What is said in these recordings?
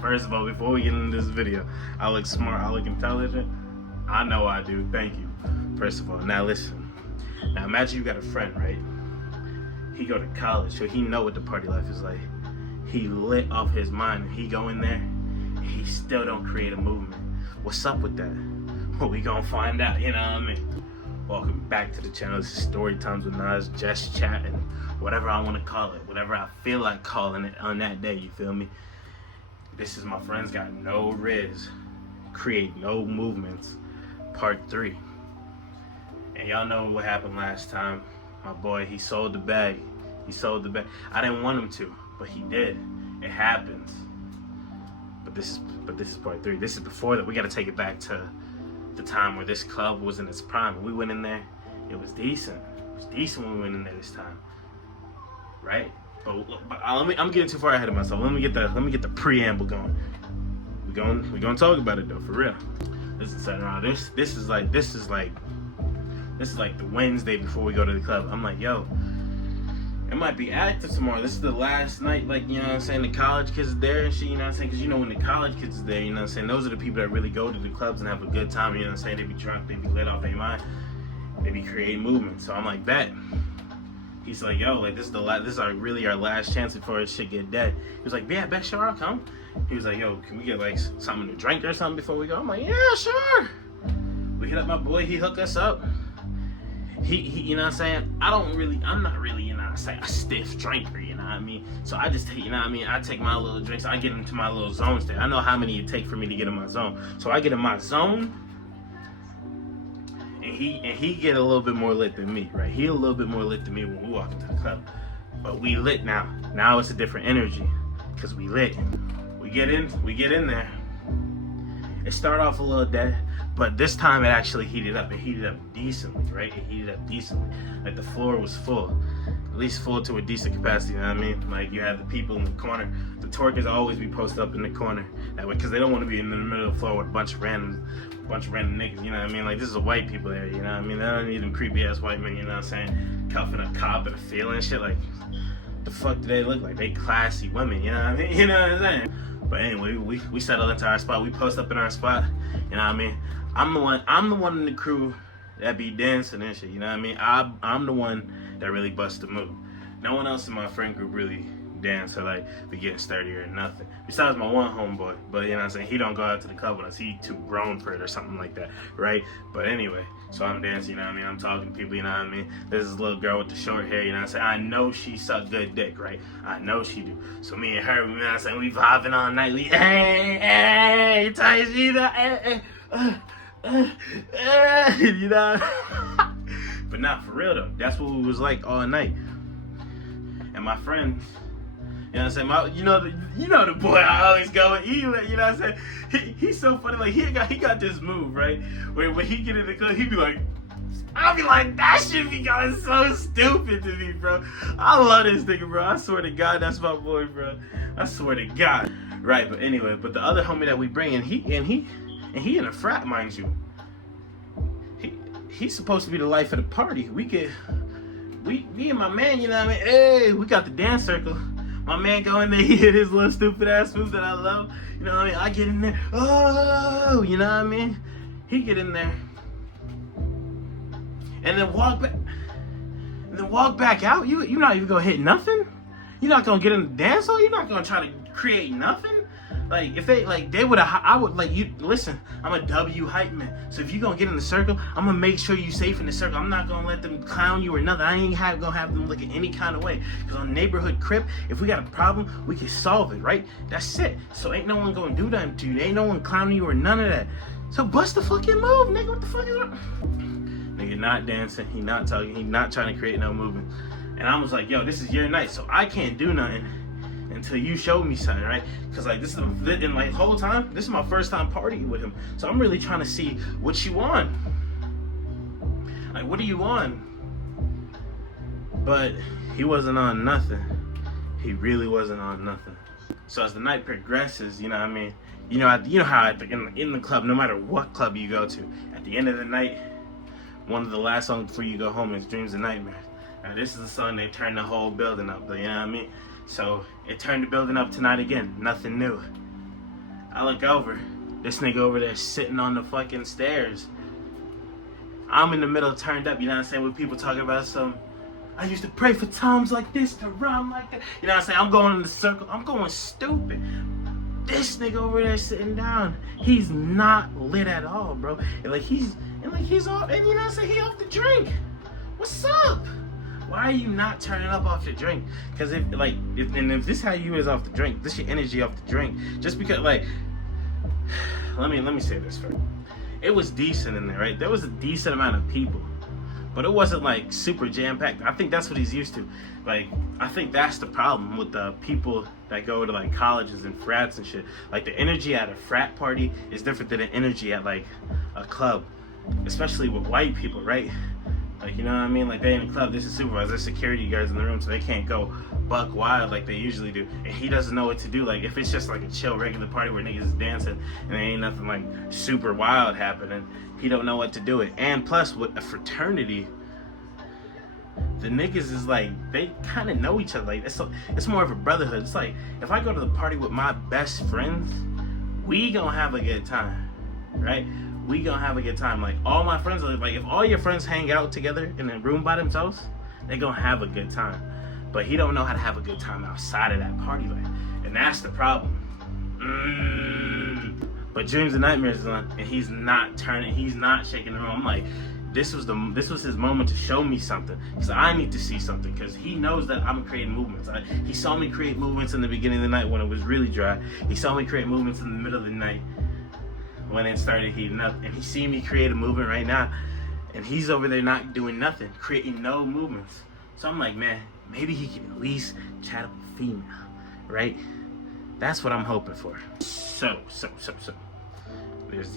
First of all, before we get into this video, I look smart, I look intelligent. I know I do, thank you. First of all, now listen. Now imagine you got a friend, right? He go to college, so he know what the party life is like. He lit off his mind. He go in there, he still don't create a movement. What's up with that? Well, we gonna find out, you know what I mean? Welcome back to the channel. This is Storytimes with Nas, just chatting, whatever I want to call it, whatever I feel like calling it on that day, you feel me? This is My Friends Got No Rizz, Create No Movements, part 3. And y'all know what happened last time. My boy, he sold the bag. He sold the bag. I didn't want him to, but he did. It happens. But this is part 3. This is before that. We got to take it back to the time where this club was in its prime. We went in there. It was decent. It was decent when we went in there this time, right? But I'm getting too far ahead of myself. Let me get the preamble going. We gonna talk about it though, for real. Listen, this is like the Wednesday before we go to the club. I'm like, yo, it might be active tomorrow. This is the last night, like, you know what I'm saying, the college kids are there and shit, you know what I'm saying? Because, you know, when the college kids are there, you know what I'm saying, those are the people that really go to the clubs and have a good time, you know what I'm saying? They be drunk, they be lit off their mind, they be creating movement. So I'm like, bet. He's like, yo, like, this is really our last chance before this shit get dead. He was like, yeah, bet, sure, I'll come. He was like, yo, can we get, like, something to drink or something before we go? I'm like, yeah, sure. We hit up my boy, he hooked us up. He you know what I'm saying? I'm not really, you know what I'm saying, a stiff drinker, you know what I mean? So I just take, you know what I mean? I take my little drinks, I get into my little zone state. I know how many it take for me to get in my zone. So I get in my zone, and he get a little bit more lit than me, right? He a little bit more lit than me when we walk into the club. But we lit now. Now it's a different energy, because we lit. We get in there. It started off a little dead, but this time it actually heated up. It heated up decently, right? It heated up decently. Like, the floor was full. At least full to a decent capacity, you know what I mean? Like, you have the people in the corner. The twerkers always be posted up in the corner. That way, because they don't want to be in the middle of the floor with a bunch of random niggas, you know what I mean? Like, this is a white people there, you know what I mean? They don't need them creepy ass white men, you know what I'm saying? Cuffing a cop and a feel and shit. Like, the fuck do they look like? They classy women, you know what I mean? You know what I'm saying? But anyway, we settle into our spot. We post up in our spot. You know what I mean? I'm the one in the crew that be dancing and shit. You know what I mean? I'm the one that really busts the move. No one else in my friend group really dance or like be getting sturdy or nothing. Besides my one homeboy. But you know what I'm saying? He don't go out to the club with us. He too grown for it or something like that, right? But anyway, so I'm dancing, you know what I mean? I'm talking to people, you know what I mean? There's this little girl with the short hair, you know what I'm saying? I know she suck good dick, right? I know she do. So me and her, you know what I'm saying? We vibing all night. We, hey, Tyson, you know, you know? But not for real though. That's what it was like all night. And my friend, you know what I'm saying? You know the boy I always go with. You know what I'm saying? He's so funny. Like, he got this move, right? Where when he get in the club, he be like, I'll be like, that shit be going so stupid to me, bro. I love this nigga, bro. I swear to God, that's my boy, bro. I swear to God. Right, but anyway, but the other homie that we bring in, he in a frat, mind you. He's supposed to be the life of the party. Me and my man, you know what I mean? Hey, we got the dance circle. My man go in there, he hit his little stupid ass move that I love. You know what I mean? I get in there, oh, you know what I mean? He get in there. And then walk back out. You're not even gonna hit nothing? You're not gonna get in the dance hall? You're not gonna try to create nothing? Like, if they would have, I would, like, you, listen, I'm a W hype man. So if you gonna get in the circle, I'm gonna make sure you safe in the circle. I'm not gonna let them clown you or nothing. I ain't gonna have them look at any kind of way. Because on Neighborhood Crip, if we got a problem, we can solve it, right? That's it. So ain't no one gonna do nothing to you. Ain't no one clowning you or none of that. So bust the fucking move, nigga. What the fuck is that? Nigga not dancing, he not talking, he not trying to create no movement. And I was like, yo, this is your night, so I can't do nothing until you show me something, right? Because like this is in like whole time, this is my first time partying with him. So I'm really trying to see what you on. Like, what are you on? But he wasn't on nothing. He really wasn't on nothing. So as the night progresses, you know what I mean? You know how in the club, no matter what club you go to, at the end of the night, one of the last songs before you go home is Dreams and Nightmares. Now this is the song they turned the whole building up, you know what I mean? So it turned the building up tonight again, nothing new. I look over. This nigga over there sitting on the fucking stairs. I'm in the middle turned up, you know what I'm saying? With people talking about some, I used to pray for times like this to rhyme like that. You know what I'm saying? I'm going in the circle. I'm going stupid. This nigga over there sitting down, he's not lit at all, bro. And he's off, and you know what I'm saying? He off the drink. What's up? Why are you not turning up off the drink? Because if this is how you is off the drink, this your energy off the drink. Just because let me say this first. It was decent in there, right? There was a decent amount of people, but it wasn't like super jam-packed. I think that's what he's used to. Like, I think that's the problem with the people that go to like colleges and frats and shit. Like, the energy at a frat party is different than the energy at like a club, especially with white people, right? Like, you know what I mean? Like, they in the club, there's a supervisor, there's security guards in the room, so they can't go buck wild like they usually do. And he doesn't know what to do. Like, if it's just like a chill regular party where niggas is dancing and there ain't nothing like super wild happening, he don't know what to do it. And plus, with a fraternity, the niggas is like, they kind of know each other. Like, it's more of a brotherhood. It's like, if I go to the party with my best friends, we gonna have a good time, right? We gonna have a good time. Like, all my friends are like, if all your friends hang out together in a room by themselves, they gonna have a good time. But he don't know how to have a good time outside of that party life, and that's the problem. But Dreams and Nightmares is on, and he's not shaking the room. I'm like, this was his moment to show me something, because I need to see something, because he knows that I'm creating movements. He saw me create movements in the beginning of the night when it was really dry. He saw me create movements in the middle of the night when it started heating up, and he see me create a movement right now, and he's over there not doing nothing, creating no movements. So I'm like, man, maybe he can at least chat up a female, right? That's what I'm hoping for. So there's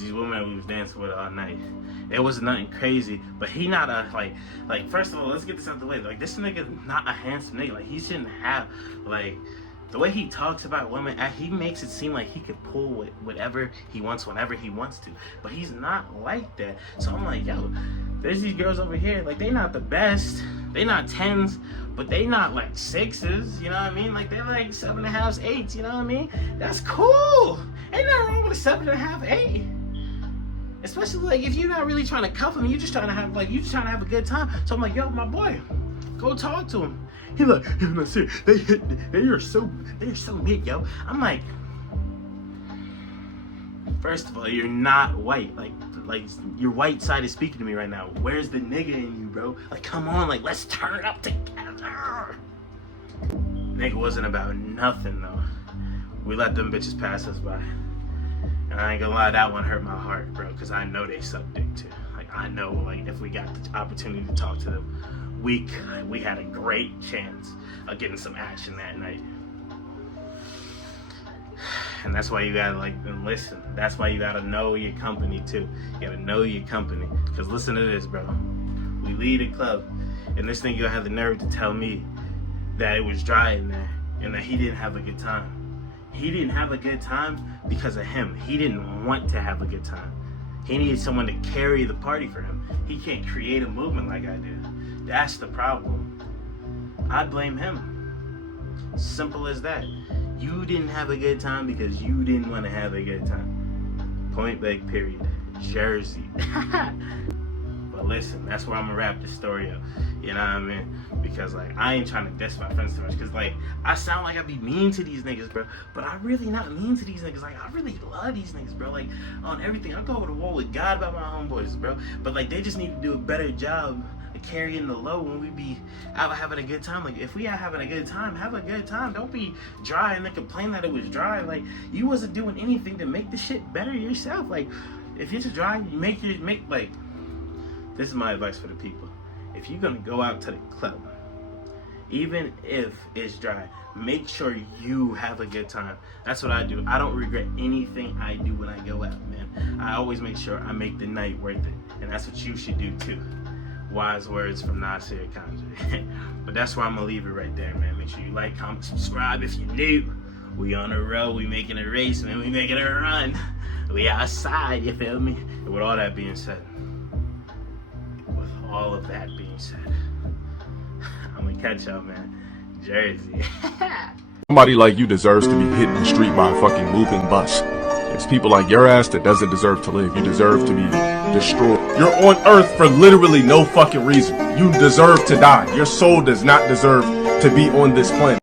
these women that we was dancing with all night. It was nothing crazy, but he not a like first of all, let's get this out the way. Like, this nigga not a handsome nigga. Like, he shouldn't have, like, the way he talks about women, he makes it seem like he could pull whatever he wants whenever he wants to. But he's not like that. So I'm like, yo, there's these girls over here, like, they not the best. They not 10s, but they not like 6s, you know what I mean? Like, they're like 7.5s, 8s, you know what I mean? That's cool. Ain't nothing wrong with a 7.5, 8. Especially, like, if you're not really trying to cuff him, you're just trying to have a good time. So I'm like, yo, my boy, go talk to him. He like, no, serious, they are so mid, yo. I'm like, first of all, you're not white. Like your white side is speaking to me right now. Where's the nigga in you, bro? Like, come on, like, let's turn it up together. Nigga wasn't about nothing though. We let them bitches pass us by. And I ain't gonna lie, that one hurt my heart, bro, because I know they suck dick too. Like, I know, like, if we got the opportunity to talk to them, we had a great chance of getting some action that night. And that's why you gotta, like, listen. That's why you gotta know your company too. You gotta know your company. Because listen to this, bro. We lead a club, and this nigga have the nerve to tell me that it was dry in there and that he didn't have a good time. He didn't have a good time because of him. He didn't want to have a good time. He needed someone to carry the party for him. He can't create a movement like I did. That's the problem. I blame him. Simple as that. You didn't have a good time because you didn't want to have a good time. Point blank, period. Jersey. But listen, that's where I'm gonna wrap this story up. You know what I mean? Because, like, I ain't trying to diss my friends too much. Because, like, I sound like I be mean to these niggas, bro. But I really not mean to these niggas. Like, I really love these niggas, bro. Like, on everything. I go over the wall with God about my homeboys, bro. But, like, they just need to do a better job of carrying the load when we be out having a good time. Like, if we out having a good time, have a good time. Don't be dry and then complain that it was dry. Like, you wasn't doing anything to make the shit better yourself. Like, if it's dry, you make like, this is my advice for the people. If you're gonna go out to the club, even if it's dry, make sure you have a good time. That's what I do. I don't regret anything I do when I go out, man. I always make sure I make the night worth it. And that's what you should do too. Wise words from Nasir Khanji. But that's where I'm gonna leave it right there, man. Make sure you like, comment, subscribe if you're new. We on the road, we making a race, man. We making a run. We outside, you feel me? And with all that being said, I'm gonna catch y'all, man. Jersey. Somebody like you deserves to be hit in the street by a fucking moving bus. It's people like your ass that doesn't deserve to live. You deserve to be destroyed. You're on earth for literally no fucking reason. You deserve to die. Your soul does not deserve to be on this planet.